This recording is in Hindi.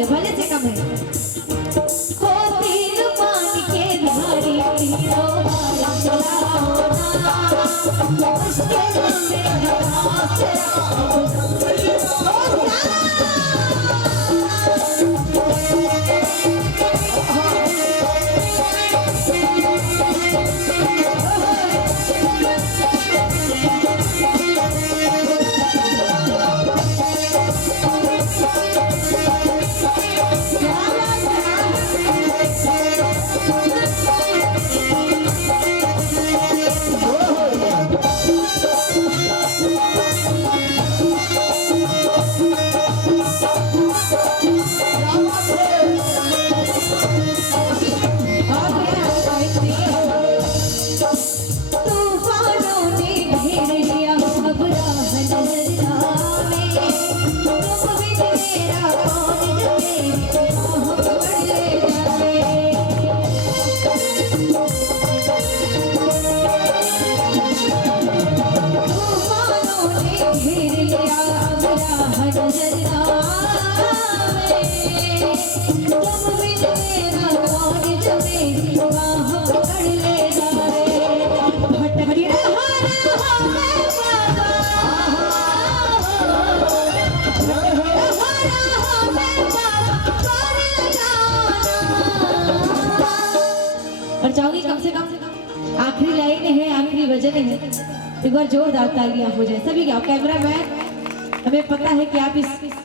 बोले भले से कम है। हो तीर पानी के धारी तीरों मार चलाओ ना, मुश्किल में घास और जाओगी कम से कम आखिरी लाइन है, आखिरी वजन है। एक बार जोरदार तालियां हो जाए सभी का। कैमरा मैन, हमें पता है कि आप इस